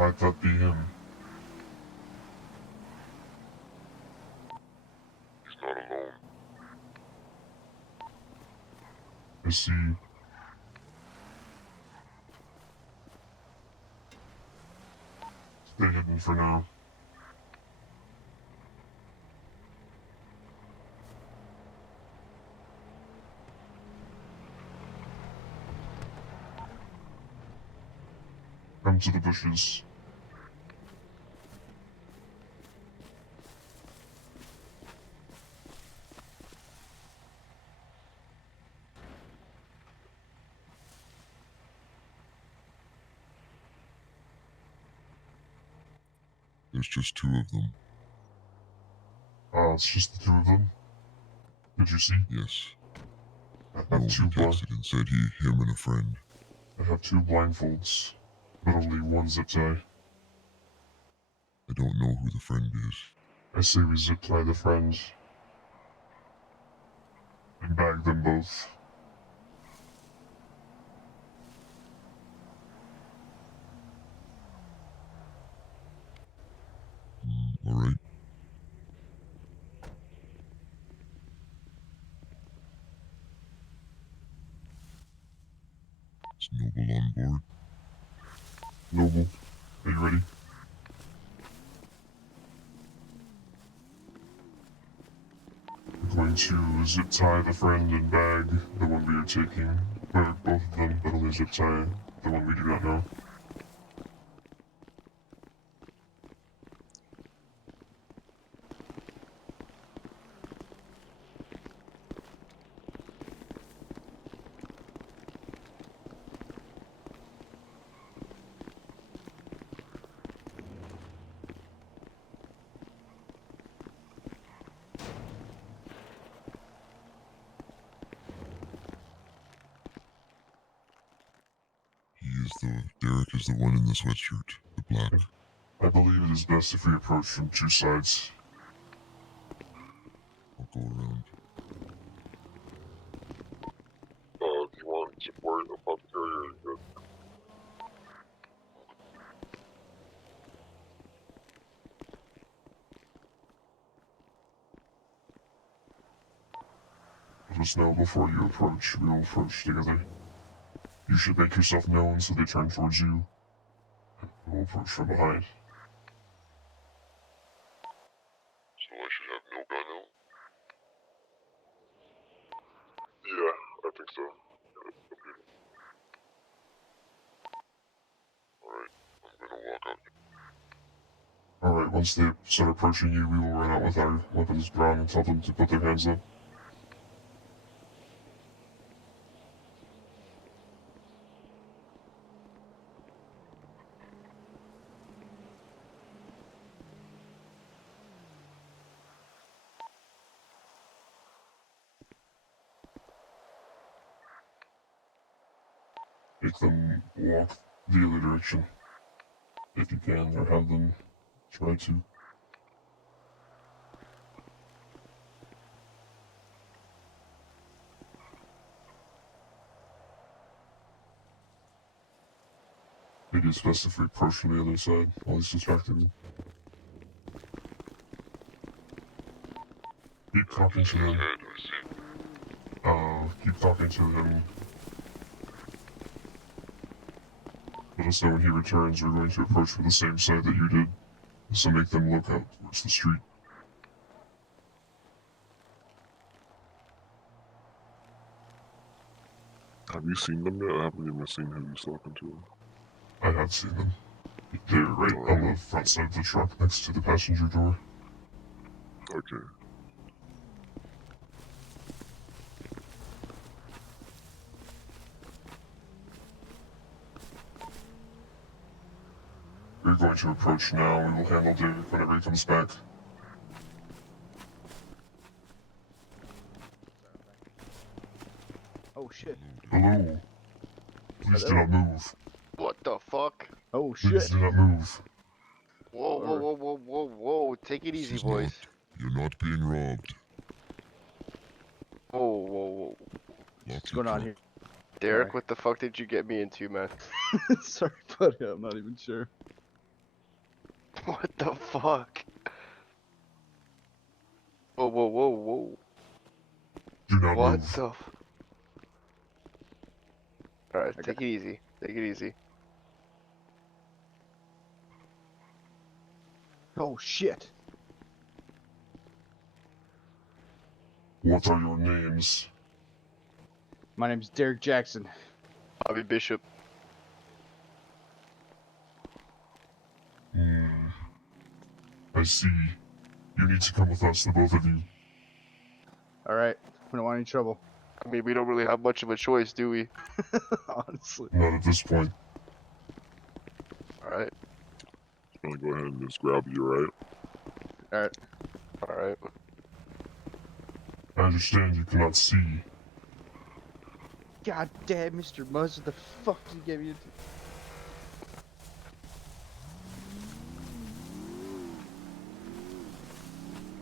Might that be him? He's not alone. I see. Stay hidden for now. Come to the bushes. There's just two of them. Oh, it's just the two of them? Did you see? Yes. I No, have he texted and said him and a friend. I have two blindfolds, but only one zip tie. I don't know who the friend is. I say we zip tie the friend and bag them both. Alright. Is Noble on board? Noble, are you ready? We're going to zip tie the friend and bag the one we are taking. Or both of them, but only zip tie the one we do not know. Derek is the one in the sweatshirt, the black. I believe it is best if we approach from two sides. I'll go around. Do you want support above the carrier? Are you good? Let us know before you approach. We will approach together. You should make yourself known so they turn towards you. We will approach from behind. So I should have no gun out? Yeah, I think so. Okay. Alright, I'm gonna walk up. Alright, once they start approaching you, we will run out with our weapons drawn and tell them to put their hands up. Make them walk the other direction, if you can, or have them try to. Maybe it's best if we approach from the other side, while he's distracted me. Keep talking to him. Keep talking to him. Let us know when he returns. We're going to approach from the same side that you did, so make them look out towards the street. Have you seen them yet? I haven't even seen who he's talking to. I have seen them. They're right on the front side of the truck next to the passenger door. Okay. We're going to approach now. We will handle Derek whenever he comes back. Oh shit. Hello. Please do not move. What the fuck? Oh Please shit. do not move. Whoa, whoa, whoa, whoa, whoa, whoa. Take it easy, boys. You're not being robbed. Whoa, whoa, whoa. What's going on here? Derek, Sorry. what the fuck did you get me into, man? Sorry, buddy. I'm not even sure. What the fuck? Whoa, whoa, whoa, whoa. Do not What move. the Alright, Okay. take it easy. Take it easy. Oh shit. What are your names? My name's Derek Jackson. Bobby Bishop. I see. You need to come with us, the both of you. Alright. We don't want any trouble. I mean, we don't really have much of a choice, do we? Honestly. Not at this point. Alright, I'm gonna go ahead and just grab you, right? Alright. alright. I understand you cannot see. God damn, Mr. Muzz, what the fuck did you get me into?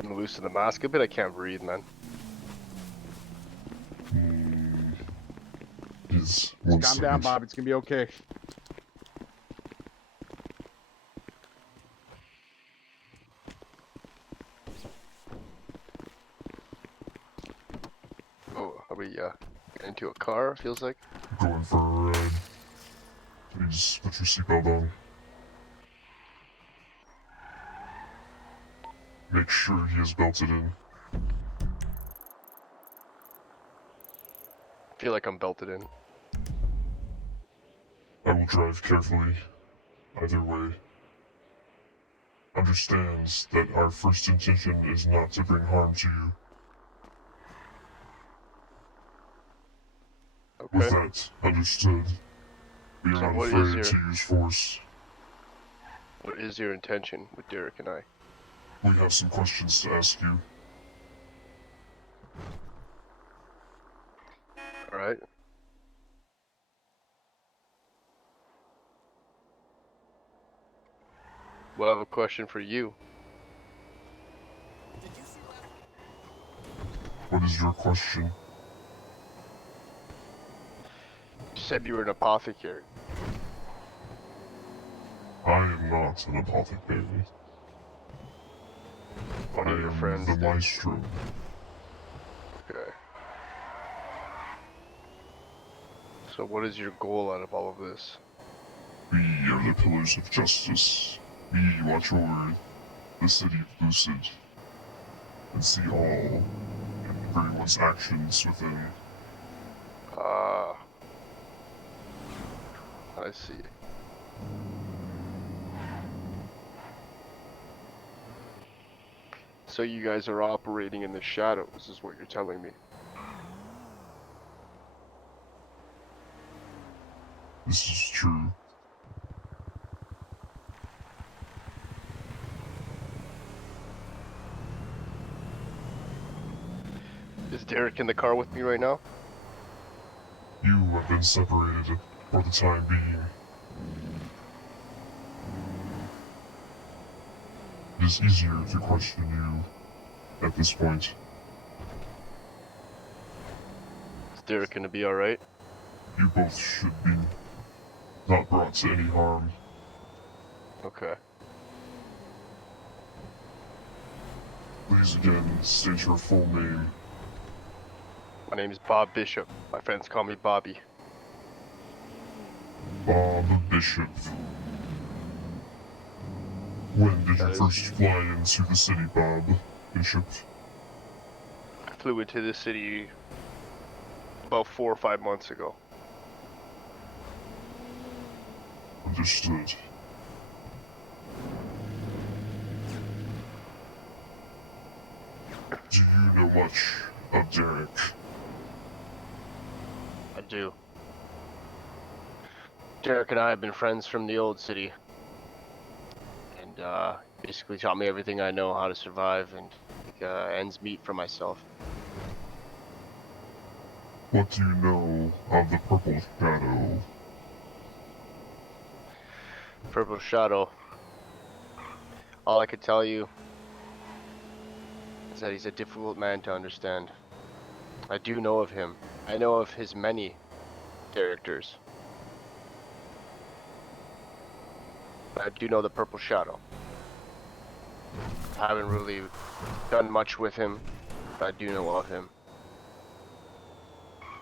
I'm gonna loosen the mask a bit. I can't breathe, man. Yes. Just calm down, Bob. It's gonna be okay. Oh, are we getting into a car? Feels like. Going for a ride. Please put your seatbelt on. Make sure he is belted in. I feel like I'm belted in. I will drive carefully. Either way. Understands that our first intention is not to bring harm to you. With Okay. that understood, we are So not what is afraid your- to use force. What is your intention with Derek and I? We have some questions to ask you. Alright. Well, I have a question for you. What is your question? You said you were an apothecary. I am not an apothecary. One I of your am friends the did. maestro. Okay. So what is your goal out of all of this? We are the pillars of justice. We watch over the city of Lucid and see all and everyone's actions within. Ah. I see. So you guys are operating in the shadows, is what you're telling me. This is true. Is Derek in the car with me right now? You have been separated for the time being. It is easier to question you at this point. Is Derek gonna be alright? You both should be not brought to any harm. Okay. Please again state your full name. My name is Bob Bishop. My friends call me Bobby. Bob Bishop. When did That you is- first fly into the city, Bob Bishop? I flew into the city about 4 or 5 months ago. Understood. Do you know much of Derek? I do. Derek and I have been friends from the old city. And basically taught me everything I know how to survive and make ends meet for myself. What do you know of the Purple Shadow? Purple Shadow. All I could tell you is that he's a difficult man to understand. I do know of him. I know of his many characters. But I do know the Purple Shadow. haven't really done much with him, but I do know of him.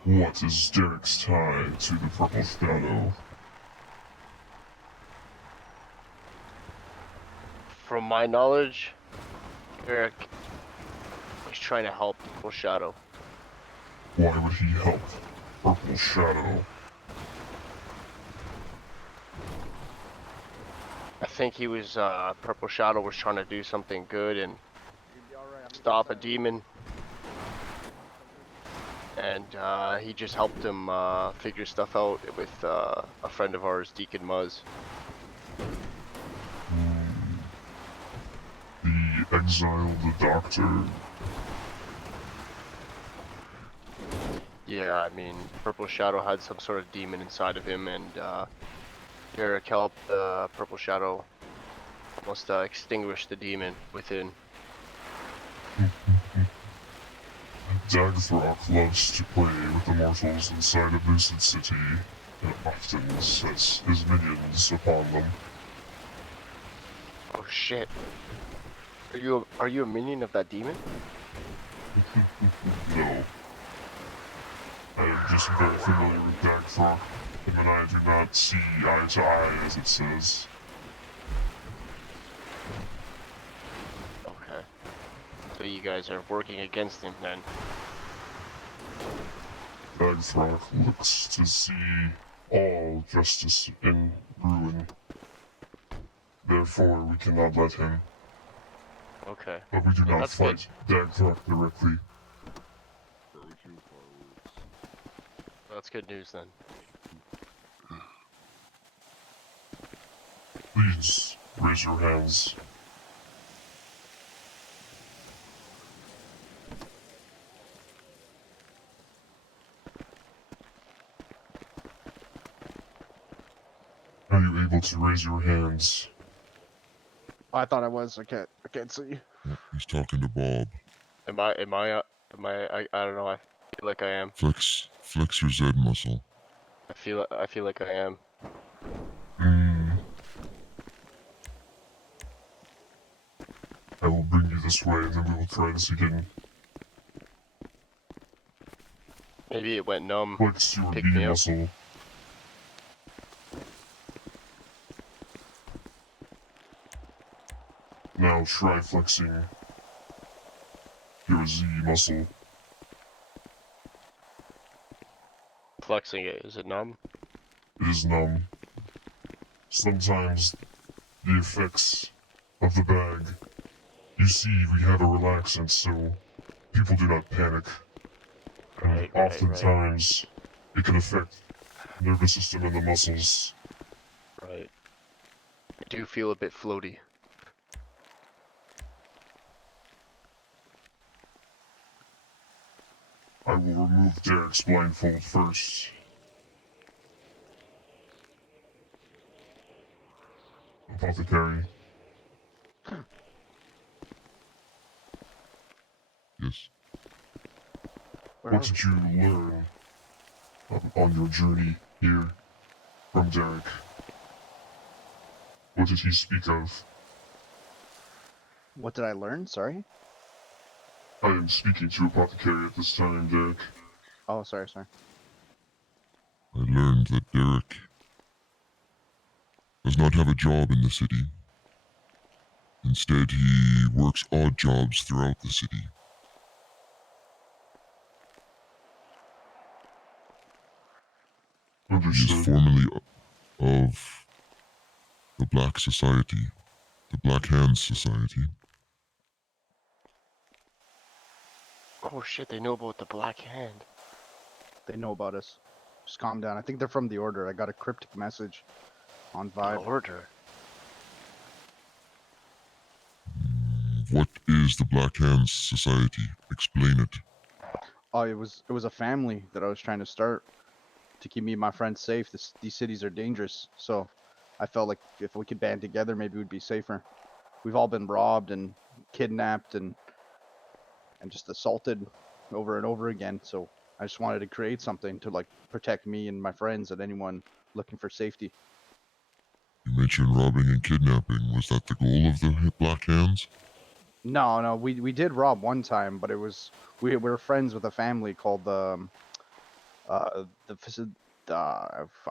What is Derek's tie to the Purple Shadow? From my knowledge, Derek is trying to help the Purple Shadow. Why would he help Purple Shadow? I think he was, Purple Shadow was trying to do something good and stop a demon. And, he just helped him, figure stuff out with, a friend of ours, Deacon Muzz. The exile, the doctor. Yeah, I mean, Purple Shadow had some sort of demon inside of him, and, Derek helped, Purple Shadow almost, extinguish the demon within. Dagthrock loves to play with the mortals inside of Lucid City, and often sets his minions upon them. Oh shit. Are you a minion of that demon? No. I am just very familiar with Dagthrock. Him and I do not see eye to eye, as it says. Okay. So you guys are working against him then. Dagthrock looks to see all justice in ruin. Therefore, we cannot let him. Okay. But we do Well, not that's good. fight Dagthrock directly. That's good news then. Please, raise your hands. Are you able to raise your hands? Oh, I thought I was. I can't see. Oh, he's talking to Bob. I don't know, I feel like I am. Flex your Z muscle. I feel like I am. I will bring you this way, and then we will try this again. Maybe it went numb. Flex your Pick B me up. muscle. Now try flexing your Z muscle. Flexing it, is it numb? It is numb. Sometimes the effects of the bag. You see, we have a relaxant, so people do not panic. And Right. oftentimes, it can affect the nervous system and the muscles. Right. I do feel a bit floaty. I will remove Derek's blindfold first. Apothecary, Yes. what did you learn on your journey here from Derek? What did he speak of? What did I learn? Sorry. I am speaking to Apothecary at this time, Derek. Oh, sorry. I learned that Derek does not have a job in the city. Instead, he works odd jobs throughout the city. He is Understood. formerly of the Black Society, the Black Hands Society. Oh shit, they know about the Black Hand. They know about us. Just calm down. I think they're from the Order. I got a cryptic message on The Vibe. Order. What is the Black Hands Society? Explain it. Oh, it was a family that I was trying to start to keep me and my friends safe. These cities are dangerous, so I felt like if we could band together, maybe we'd be safer. We've all been robbed and kidnapped and just assaulted over and over again. So I just wanted to create something to like protect me and my friends and anyone looking for safety. You mentioned robbing and kidnapping. Was that the goal of the Black Hands? No, we did rob one time, but it was we were friends with a family called the fuck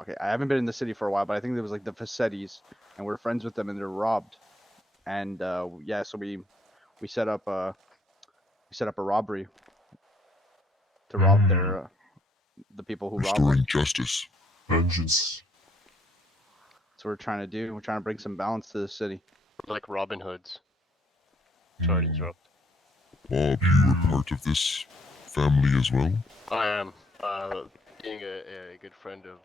it. I haven't been in the city for a while, but I think it was like the Facettis, and we're friends with them, and they're robbed. And yeah, so we set up a robbery to rob their the people who robbed them. Restoring justice. Vengeance. That's what we're trying to do. We're trying to bring some balance to the city. Like Robin Hoods. Sorry to interrupt. Bob, you were part of this family as well? I am. Being a good friend of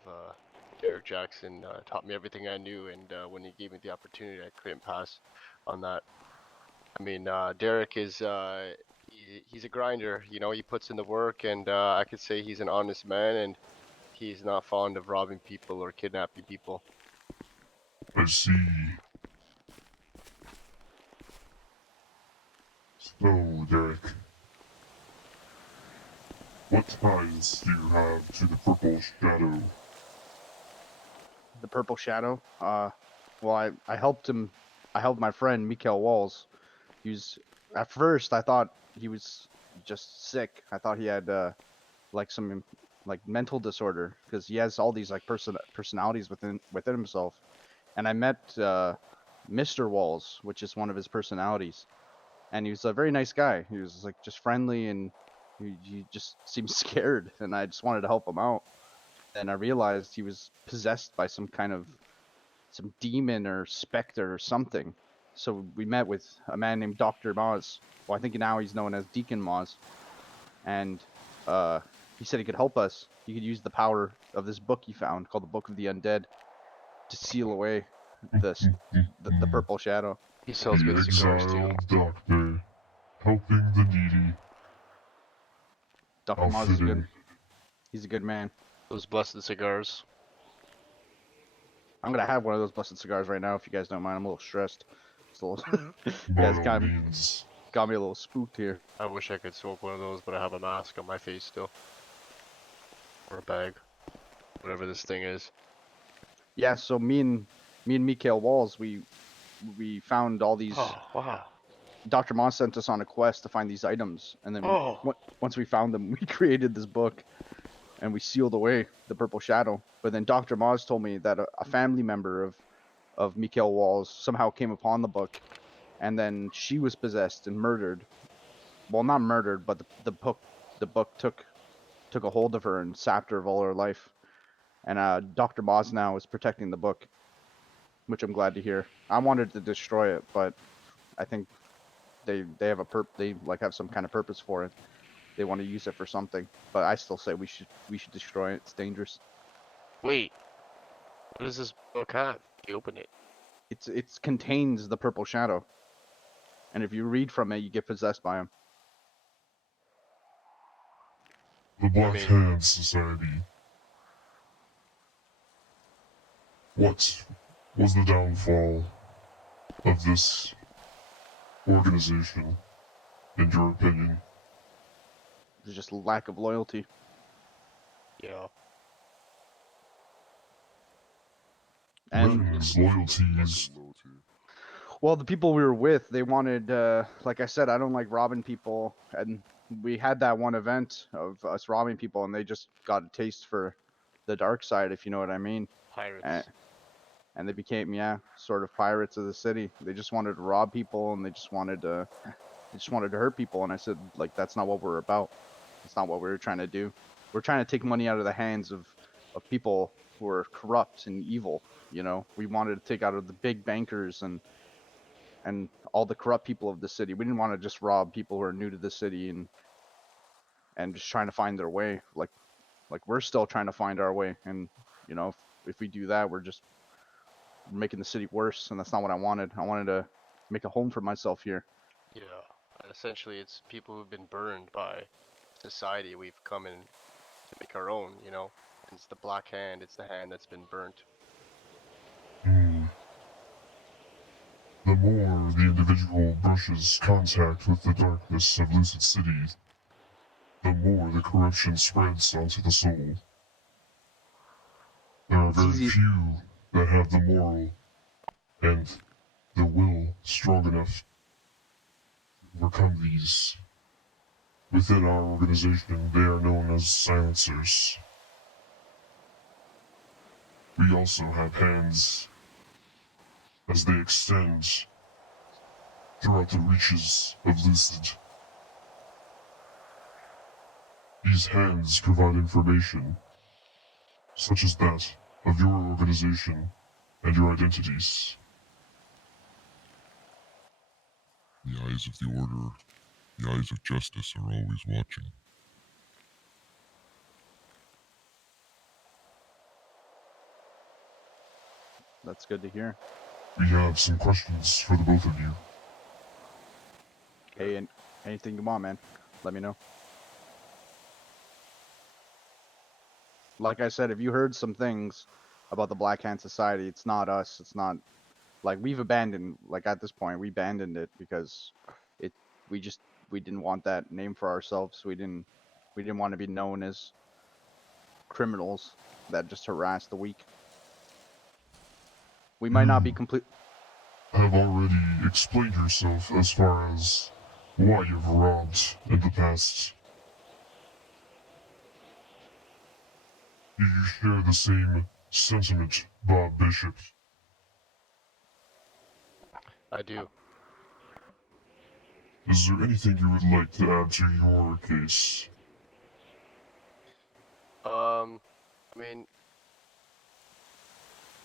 Derek Jackson taught me everything I knew, and when he gave me the opportunity, I couldn't pass on that. I mean, Derek is he's a grinder. You know, he puts in the work, and I could say he's an honest man, and he's not fond of robbing people or kidnapping people. I see. So, Derek, what ties do you have to the Purple Shadow? The Purple Shadow. Well, I helped him. I helped my friend Mikael Walls. At first I thought he was just sick. I thought he had like some like mental disorder because he has all these like personalities within himself. And I met Mr. Walls, which is one of his personalities, and he was a very nice guy. He was like just friendly, and he just seemed scared, and I just wanted to help him out. And I realized he was possessed by some demon or specter or something. So we met with a man named Dr. Moz. Well, I think now he's known as Deacon Moz. And he said he could help us. He could use the power of this book he found called the Book of the Undead to seal away the Purple Shadow. He sells The good cigars too. exiled doctor, helping the needy. Dr. How Moz is good. fitting. He's a good man. Those blessed cigars. I'm gonna have one of those busted cigars right now if you guys don't mind. I'm a little stressed. It's a little you By guys all got means. me a little spooked here. I wish I could smoke one of those, but I have a mask on my face still. Or a bag. Whatever this thing is. Yeah, so me and Mikael Walls, we found all these. Oh, wow. Dr. Moss sent us on a quest to find these items, and then Oh. once we found them, we created this book, and we sealed away the Purple Shadow. But then Dr. Moss told me that a family member of Mikael Walls somehow came upon the book, and then she was possessed and murdered. Well, not murdered, but the book took a hold of her and sapped her of all her life. And Dr. Moz now is protecting the book, which I'm glad to hear. I wanted to destroy it, but I think they have they like have some kind of purpose for it. They want to use it for something, but I still say we should destroy it. It's dangerous. Wait. What does this book have? You open it. It contains the Purple Shadow, and if you read from it, you get possessed by him. The Black mean- Hand Society. What was the downfall of this organization, in your opinion? There's just lack of loyalty. Yeah. And Men's loyalties. well, the people we were with, they wanted, like I said, I don't like robbing people, and we had that one event of us robbing people, and they just got a taste for the dark side, if you know what I mean. Pirates. And they became, yeah, sort of pirates of the city. They just wanted to rob people, and they just wanted to hurt people. And I said, like, that's not what we're about. It's not what we're trying to do. We're trying to take money out of the hands of people who are corrupt and evil. You know, we wanted to take out of the big bankers and all the corrupt people of the city. We didn't want to just rob people who are new to the city and just trying to find their way. Like we're still trying to find our way. And you know, if we do that, we're just making the city worse, and that's not what I wanted. I wanted to make a home for myself here. Yeah. And essentially, it's people who've been burned by society. We've come in to make our own, you know? It's the black hand. It's the hand that's been burnt. The more the individual brushes contact with the darkness of Lucid City, the more the corruption spreads onto the soul. There are very easy. few that have the moral and the will strong enough overcome these. Within our organization, they are known as silencers. We also have hands as they extend throughout the reaches of Lucid. These hands provide information, such as that of your organization and your identities. The eyes of the Order, the eyes of justice are always watching. That's good to hear. We have some questions for the both of you. Hey, and anything you want, man, let me know. Like I said, if you heard some things about the Black Hand Society, it's not us. It's not like we've abandoned. Like at this point, we abandoned it because it. We didn't want that name for ourselves. We didn't want to be known as criminals that just harass the weak. We might not be complete. Have already explained yourself as far as why you've robbed in the past. Do you share the same sentiment, Bob Bishop? I do. Is there anything you would like to add to your case? I mean,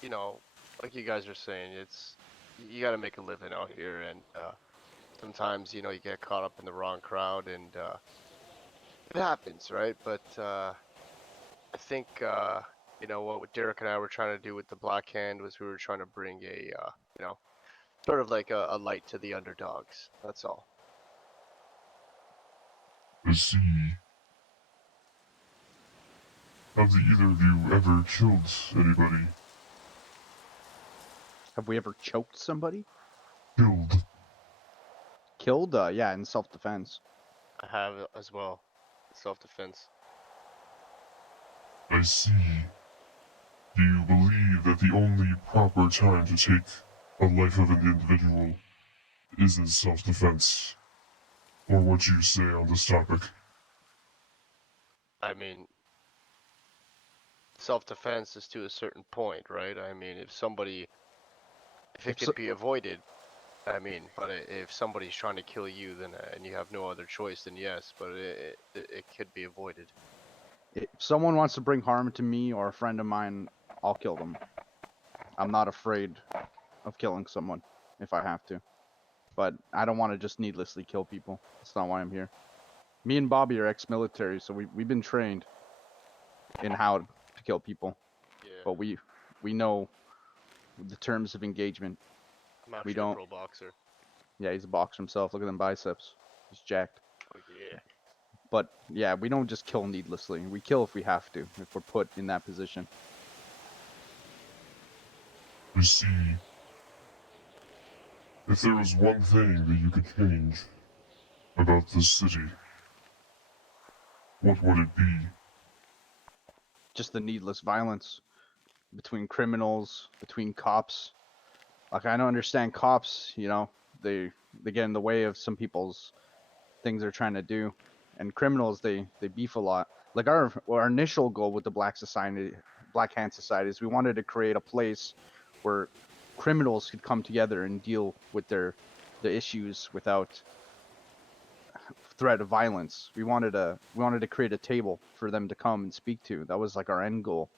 you know, like you guys are saying, it's you got to make a living out here, and sometimes you get caught up in the wrong crowd, and it happens, right? But I think what Derek and I were trying to do with the Black Hand was we were trying to bring a sort of like a light to the underdogs. That's all. I see. Have either of you ever killed anybody? Have we ever choked somebody? Killed? Killed? Yeah, in self-defense. I have as well, self-defense. I see. Do you believe that the only proper time to take a life of an individual is in self-defense? Or what you say on this topic? I mean, self-defense is to a certain point, right? I mean, if it could be avoided, I mean, but if somebody's trying to kill you, then and you have no other choice, then yes, but it could be avoided. If someone wants to bring harm to me or a friend of mine, I'll kill them. I'm not afraid of killing someone if I have to. But I don't want to just needlessly kill people. That's not why I'm here. Me and Bobby are ex-military, so we've been trained in how to kill people. Yeah. But we know the terms of engagement. I'm actually a pro boxer. Yeah, he's a boxer himself. Look at them biceps. He's jacked. Oh, yeah. But yeah, we don't just kill needlessly. We kill if we have to, if we're put in that position. I see. If there was one thing that you could change about this city, what would it be? Just the needless violence between criminals, between cops. Like, I don't understand cops, they get in the way of some people's things they're trying to do. And criminals, they beef a lot. Like our initial goal with the Black Hand Society is we wanted to create a place where criminals could come together and deal with the issues without threat of violence. We wanted to create a table for them to come and speak to. That was like our end goal.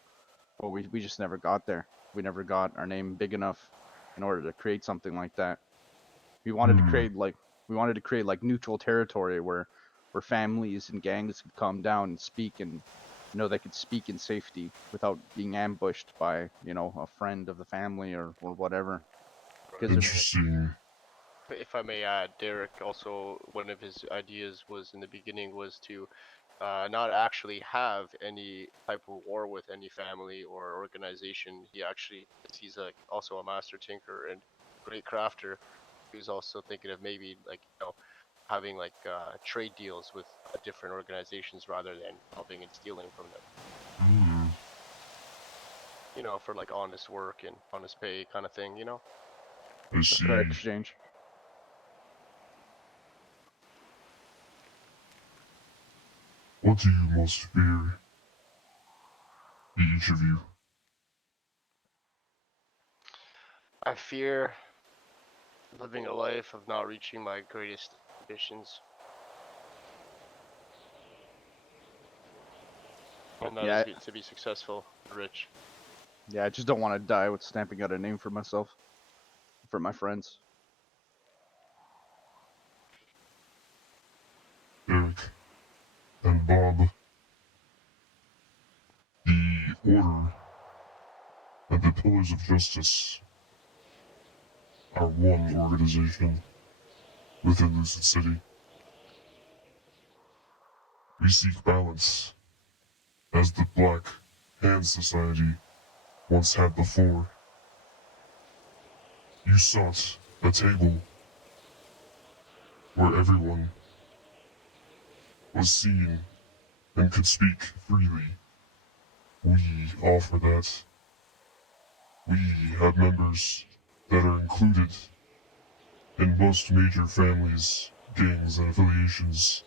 But we just never got there. We never got our name big enough in order to create something like that. We wanted to create like neutral territory where families and gangs could come down and speak, and they could speak in safety without being ambushed by a friend of the family or whatever. Interesting. If I may add, Derek also, one of his ideas was in the beginning was to not actually have any type of war with any family or organization. He's also a master tinker and great crafter. He was also thinking of maybe having trade deals with different organizations rather than robbing and stealing from them. For honest work and honest pay kind of thing. I see. Fair exchange. What do you most fear? Each of you. I fear living a life of not reaching my greatest ambitions. And that is Yeah, to be successful, rich. yeah. I just don't want to die with stamping out a name for myself, for my friends. Eric and Bob. The Order and the Pillars of Justice are one organization within Lucid City. We seek balance, as the Black Hand Society once had before. You sought a table where everyone was seen and could speak freely. We offer that. We have members that are included in most major families, gangs, and affiliations,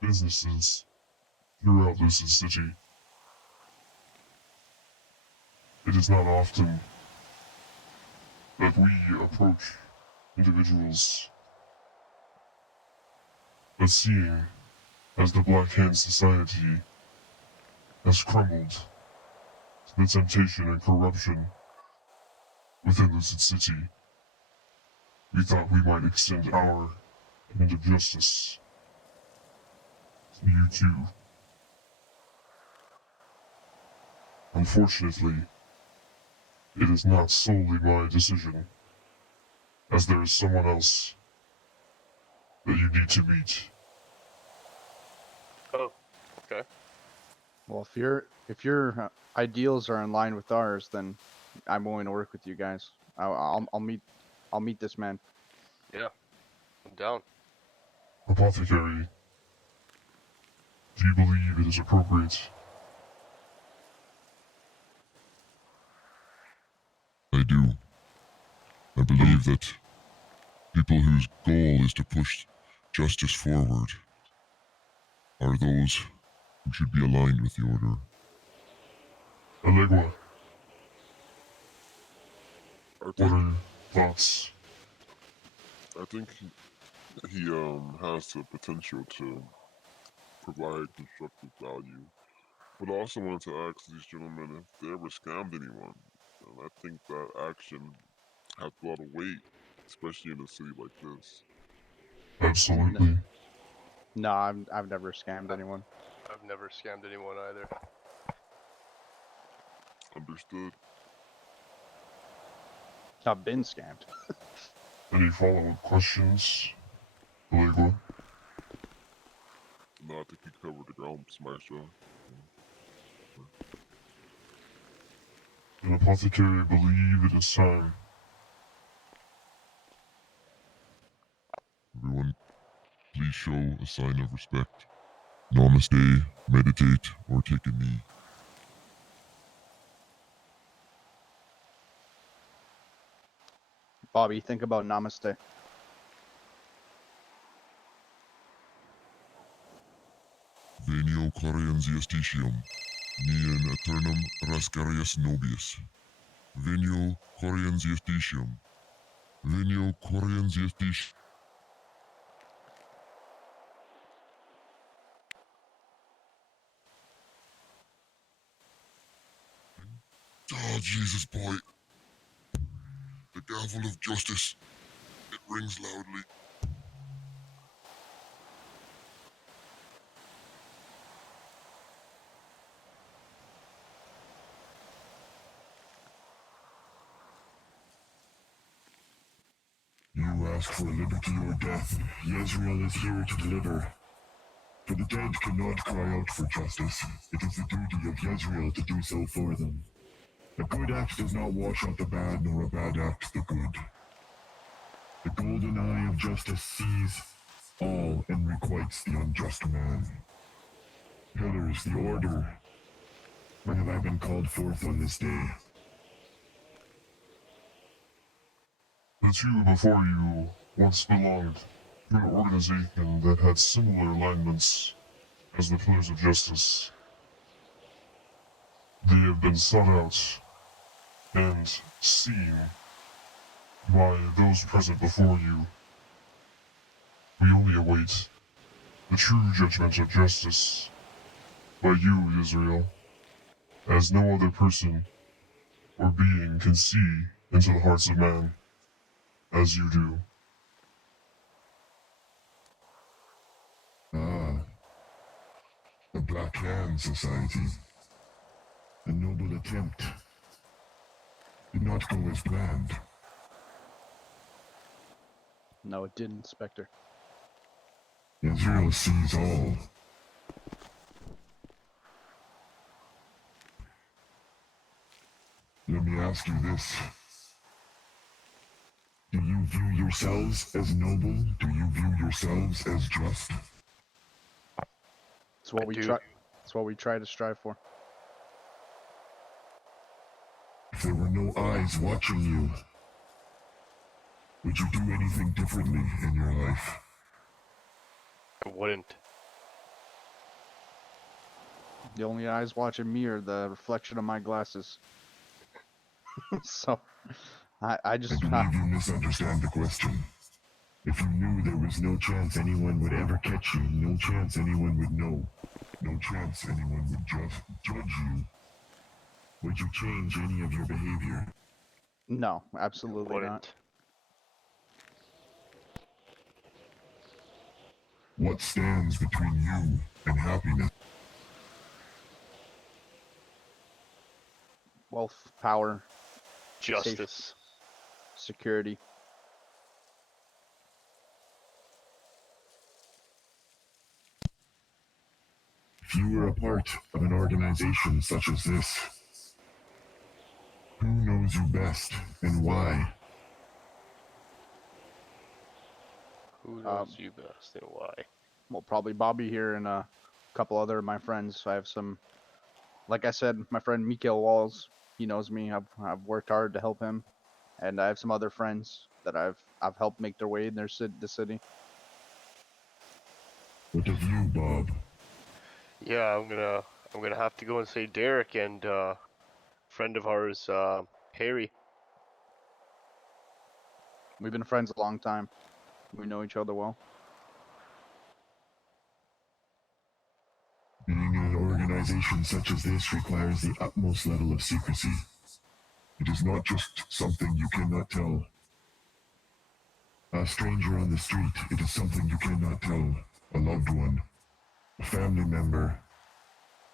businesses throughout Lucid City. It is not often that we approach individuals, but seeing as the Black Hand Society has crumbled to the temptation and corruption within Lucid City, we thought we might extend our hand of justice to you too. Unfortunately, it is not solely my decision, as there is someone else that you need to meet. Oh, okay. Well, if your ideals are in line with ours, then I'm willing to work with you guys. I'll meet this man. Yeah, I'm down. Apothecary, do you believe it is appropriate? I do. I believe that people whose goal is to push justice forward are those who should be aligned with the Order. Alegua, I what think are your thoughts? I think he has the potential to provide constructive value. But I also wanted to ask these gentlemen if they ever scammed anyone. And I think that action has a lot of weight, especially in a city like this. Absolutely. No, I've never scammed anyone. I've never scammed anyone either. Understood? I've been scammed. Any follow-up questions, Alegua? No, I think you covered the ground, Maestro. An apothecary, I believe it is time. Everyone, please show a sign of respect. Namaste, meditate, or take a knee. Bobby, think about namaste. Venio coriens justitium, nien aeternum rascarius nobius. Venio coriens justitium. Venio coriens justitium. Oh, Jesus, boy. The gavel of justice. It rings loudly. You ask for liberty or death. Yezreel is here to deliver. For the dead cannot cry out for justice. It is the duty of Yezreel to do so for them. A good act does not wash out the bad, nor a bad act the good. The golden eye of justice sees all and requites the unjust man. Pillars, the order. Why have I been called forth on this day? The two before you once belonged to an organization that had similar alignments as the pillars of justice. They have been sought out and seen by those present before you. We only await the true judgment of justice by you, Israel, as no other person or being can see into the hearts of man as you do. Ah, the Black Hand Society. A noble attempt. Did not go as planned. No, it didn't, Spectre. Israel sees all. Let me ask you this. Do you view yourselves as noble? Do you view yourselves as just? It's what I we do. try. It's what we try to strive for. If there were no eyes watching you, would you do anything differently in your life? I wouldn't. The only eyes watching me are the reflection of my glasses. So, I I just believe you misunderstand the question. If you knew there was no chance anyone would ever catch you, no chance anyone would know, no chance anyone would judge you, would you change any of your behavior? no, absolutely not. Wouldn't. What stands between you and happiness? Wealth, power, Justice. security. If you were a part of an organization such as this, who knows you best and why? Who knows you best and why? Well, probably Bobby here and a couple other of my friends. I have some, like I said, my friend Mikael Walls. He knows me. I've worked hard to help him, and I have some other friends that I've helped make their way in the city. What of you, Bob? Yeah, I'm gonna have to go and say Derek and friend of ours, Harry. We've been friends a long time. We know each other well. Being in an organization such as this requires the utmost level of secrecy. It is not just something you cannot tell. A stranger on the street, it is something you cannot tell. A loved one, a family member,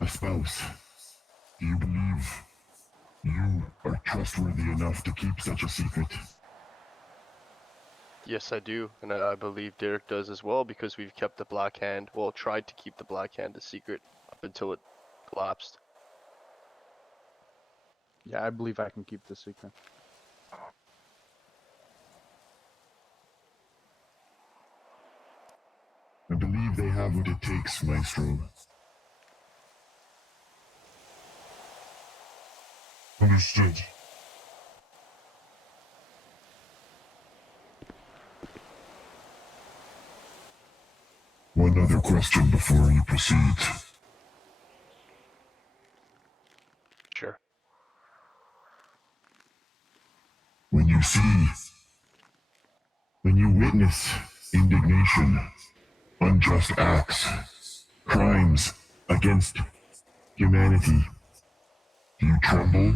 a spouse. Do you believe you are trustworthy enough to keep such a secret? Yes, I do, and I believe Derek does as well because we've kept the Black Hand. Well, tried to keep the Black Hand a secret up until it collapsed. Yeah, I believe I can keep this secret. I believe they have what it takes, Maestro. Understood. One other question before you proceed. Sure. When you witness indignation, unjust acts, crimes against humanity, do you tremble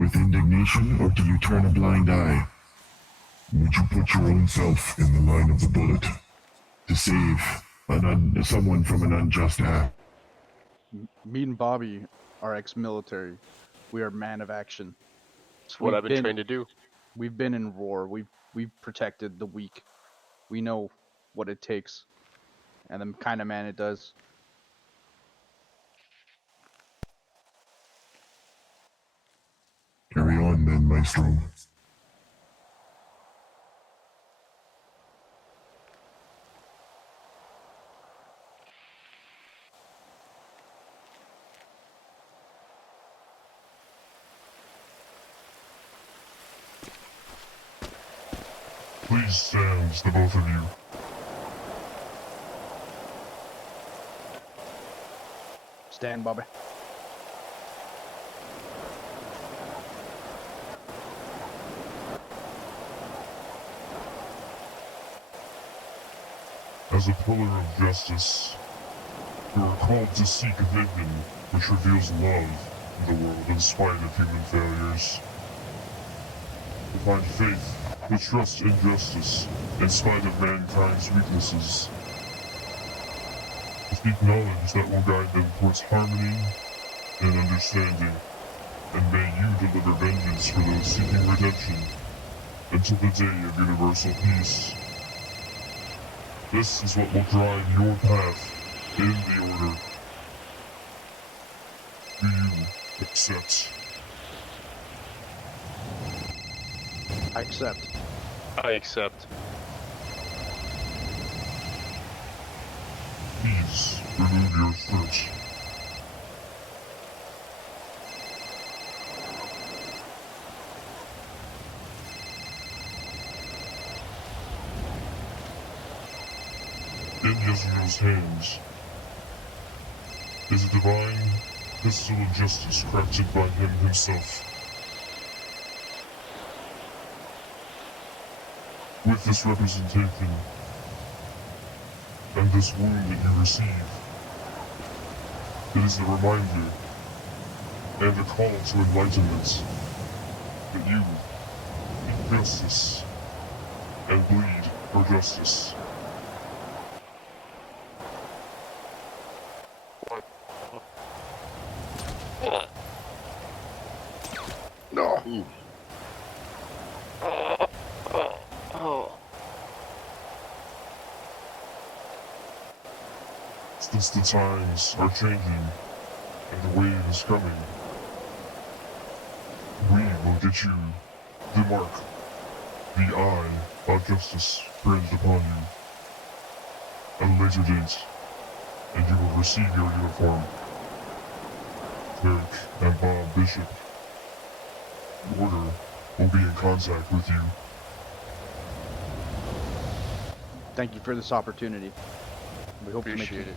with indignation or do you turn a blind eye? Would you put your own self in the line of the bullet to save someone from an unjust act? Me and Bobby are ex-military. We are man of action. It's what We've I've been trained to do. We've been in war. We've protected the weak. We know what it takes, and the kind of man it does. Carry on then, Maestro. Please stand, the both of you. Stand, Bobby. As a pillar of justice, you are called to seek vision, which reveals love in the world in spite of human failures. To find faith, to trust in justice, in spite of mankind's weaknesses. To speak knowledge that will guide them towards harmony and understanding. And may you deliver vengeance for those seeking redemption until the day of universal peace. This is what will drive your path in the order. Do you accept? I accept. I accept. Please remove your shirt. In Yezreel's hands is a divine pistol of justice crafted by him himself. With this representation and this wound that you receive, it is a reminder and a call to enlightenment that you seek justice and bleed for justice. No. Ooh. Since the times are changing and the wave is coming, we will get you the mark, the eye of justice printed upon you at a later date, and you will receive your uniform. Derek and Bob Bishop, the Order will be in contact with you. Thank you for this opportunity. We hope Appreciate it.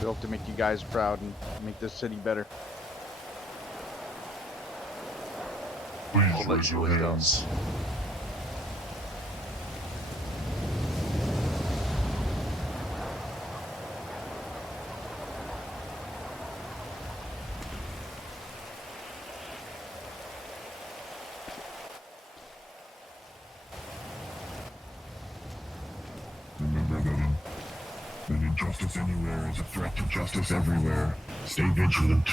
We hope to make you guys proud and make this city better. Please I'll let raise you your with that. hands. Remember that injustice anywhere is a threat to justice everywhere. Stay vigilant.